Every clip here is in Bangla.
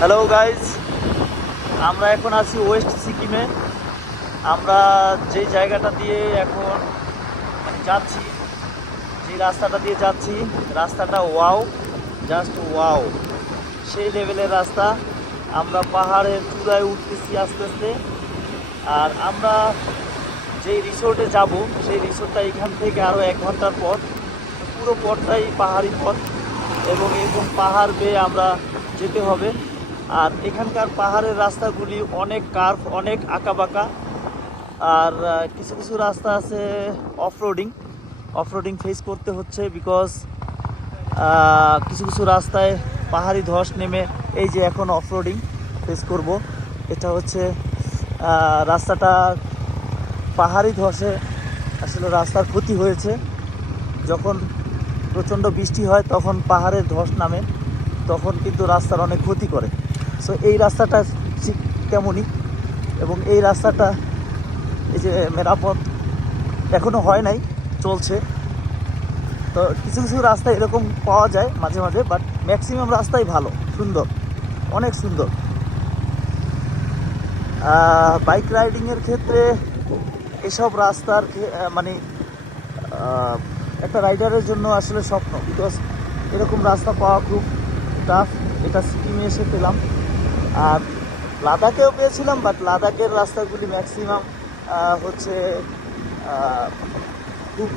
হ্যালো গাইজ, আমরা এখন আছি ওয়েস্ট সিকিমে। আমরা যে জায়গাটা দিয়ে এখন যাচ্ছি, যে রাস্তাটা দিয়ে যাচ্ছি, রাস্তাটা ওয়াও, জাস্ট ওয়াও, সেই লেভেলের রাস্তা। আমরা পাহাড়ের চূড়ায় উঠতেছি আস্তে আস্তে। আর আমরা যেই রিসোর্টে যাব, সেই রিসোর্টটা এখান থেকে আরও 1 ঘন্টার পথ। পুরো পথটাই পাহাড়ি পথ এবং এরকম পাহাড় বেয়ে আমরা যেতে হবে। আর এখানকার পাহাড়ের রাস্তাগুলি অনেক কার্ভ, অনেক আঁকাবাঁকা। আর কিছু কিছু রাস্তা আছে অফরোডিং ফেস করতে হচ্ছে, বিকজ কিছু কিছু রাস্তায় পাহাড়ি ধস নেমে, এই যে এখন অফরোডিং ফেস করব। এটা হচ্ছে রাস্তাটা পাহাড়ি ধসে আসলে রাস্তার ক্ষতি হয়েছে। যখন প্রচণ্ড বৃষ্টি হয় তখন পাহাড়ের ধস নামে, তখন কিন্তু রাস্তার অনেক ক্ষতি করে। সো এই রাস্তাটা ঠিক তেমনই। এবং এই রাস্তাটা, এই যে মেরামত এখনও হয় নাই, চলছে। তো কিছু কিছু রাস্তা এরকম পাওয়া যায় মাঝে মাঝে, বাট ম্যাক্সিমাম রাস্তাই ভালো, সুন্দর, অনেক সুন্দর। বাইক রাইডিংয়ের ক্ষেত্রে এসব রাস্তার মানে একটা রাইডারের জন্য আসলে স্বপ্ন, বিকজ এরকম রাস্তা পাওয়া খুব টাফ। এটা সিকিমে এসে পেলাম। আর লাদাখেও পেয়েছিলাম, বাট লাদাখের রাস্তাগুলি ম্যাক্সিমাম হচ্ছে খুব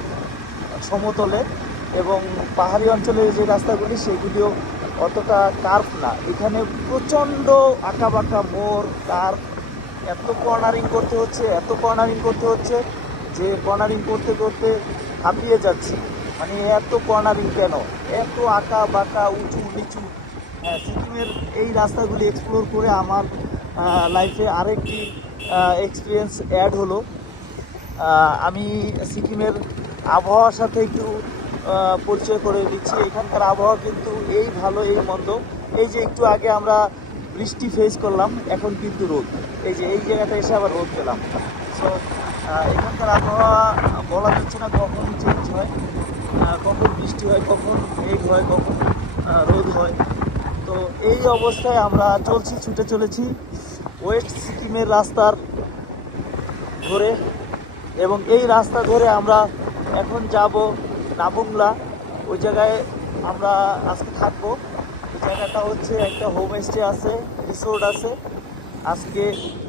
সমতলে, এবং পাহাড়ি অঞ্চলের যে রাস্তাগুলি সেগুলিও অতটা কার্ভ না। এখানে প্রচণ্ড আঁকাবাঁকা মোড়, কার্ভ, এত কর্নারিং করতে হচ্ছে যে কর্নারিং করতে করতে হাঁপিয়ে যাচ্ছি। মানে এত কর্নারিং কেন, এত আঁকা বাঁকা, উঁচু নিচু। সিকিমের এই রাস্তাগুলি এক্সপ্লোর করে আমার লাইফে আরেকটি এক্সপিরিয়েন্স অ্যাড হলো। আমি সিকিমের আবহাওয়ার সাথে একটু পরিচয় করে দিচ্ছি। এখানকার আবহাওয়া কিন্তু এই ভালো, এই মন্দ। এই যে একটু আগে আমরা বৃষ্টি ফেস করলাম, এখন কিন্তু রোদ। এই যে এই জায়গাটা এসে আবার রোদ পেলাম। সো এখানকার আবহাওয়া বলা যাচ্ছে না কখন চেঞ্জ হয়, কখন বৃষ্টি হয়, কখন মেঘ হয়, কখন রোদ হয়। তো এই অবস্থায় আমরা ছুটে চলেছি ওয়েস্ট সিকিমের রাস্তার ধরে। এবং এই রাস্তা ধরে আমরা এখন যাব নাবুংলা। ওই জায়গায় আমরা আজকে থাকবো। ওই জায়গাটা হচ্ছে একটা হোমস্টে আছে, রিসোর্ট আছে। আজকে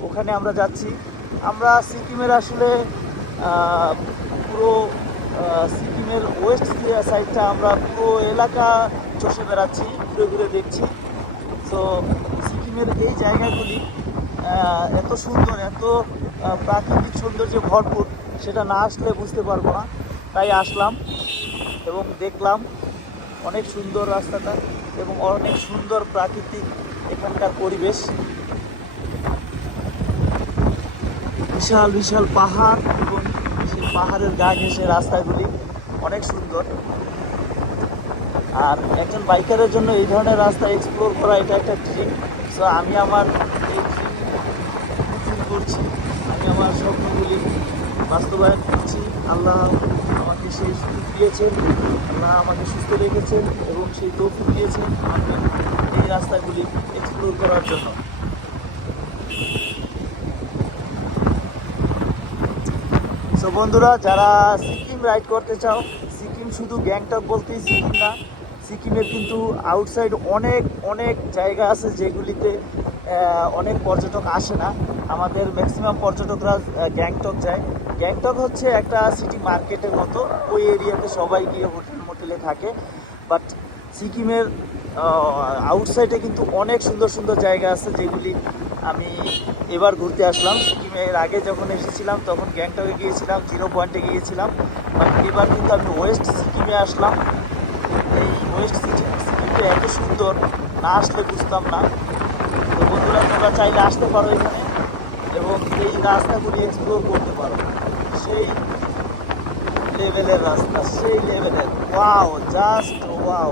ওখানে আমরা যাচ্ছি। আমরা সিকিমের আসলে পুরো সিকিমের ওয়েস্ট সাইডটা আমরা পুরো এলাকা চষে বেড়াচ্ছি, ঘুরে ঘুরে দেখছি। তো সিকিমের এই জায়গাগুলি এত সুন্দর, এত প্রাকৃতিক সৌন্দর্যে ভরপুর, সেটা না আসলে বুঝতে পারবো না। তাই আসলাম এবং দেখলাম অনেক সুন্দর রাস্তাটা এবং অনেক সুন্দর প্রাকৃতিক এখানকার পরিবেশ। বিশাল বিশাল পাহাড় এবং সেই পাহাড়ের গা ঘেঁষে রাস্তাগুলি অনেক সুন্দর। আর একজন বাইকারের জন্য এই ধরনের রাস্তা এক্সপ্লোর করা এটা একটা ড্রিম। সো আমি আমার এই ড্রিম করছি, আমি আমার স্বপ্নগুলি বাস্তবায়ন করছি। আল্লাহ আমাকে সেই সুযোগ দিয়েছেন, আল্লাহ আমাকে সুস্থ রেখেছেন এবং সেই তৌফিক দিয়েছেন আমাকে এই রাস্তাগুলি এক্সপ্লোর করার জন্য। সো বন্ধুরা, যারা সিকিম রাইড করতে চাও, সিকিম শুধু গ্যাংটক বলতেই সিকিম না, সিকিমের কিন্তু আউটসাইড অনেক অনেক জায়গা আছে যেগুলিতে অনেক পর্যটক আসে না। আমাদের ম্যাক্সিমাম পর্যটকরা গ্যাংটক যায়। গ্যাংটক হচ্ছে একটা সিটি মার্কেটের মতো, ওই এরিয়াতে সবাই গিয়ে হোটেলে থাকে। বাট সিকিমের আউটসাইডে কিন্তু অনেক সুন্দর সুন্দর জায়গা আছে যেগুলি আমি এবার ঘুরতে আসলাম। সিকিমের আগে যখন এসেছিলাম তখন গ্যাংটকে গিয়েছিলাম, 0 পয়েন্টে গিয়েছিলাম। বাট এবার কিন্তু আমি ওয়েস্ট সিকিমে আসলাম। এই ওয়েস্ট সিকিমটা এত সুন্দর, না আসলে বুঝতাম না। তো বন্ধুরা, তোমরা চাইলে আসতে পারো এখানে এবং এই রাস্তাগুলি এক্সপ্লোর করতে পারো। সেই লেভেলের রাস্তা, সেই লেভেলের, ওয়াও, জাস্ট ওয়াও।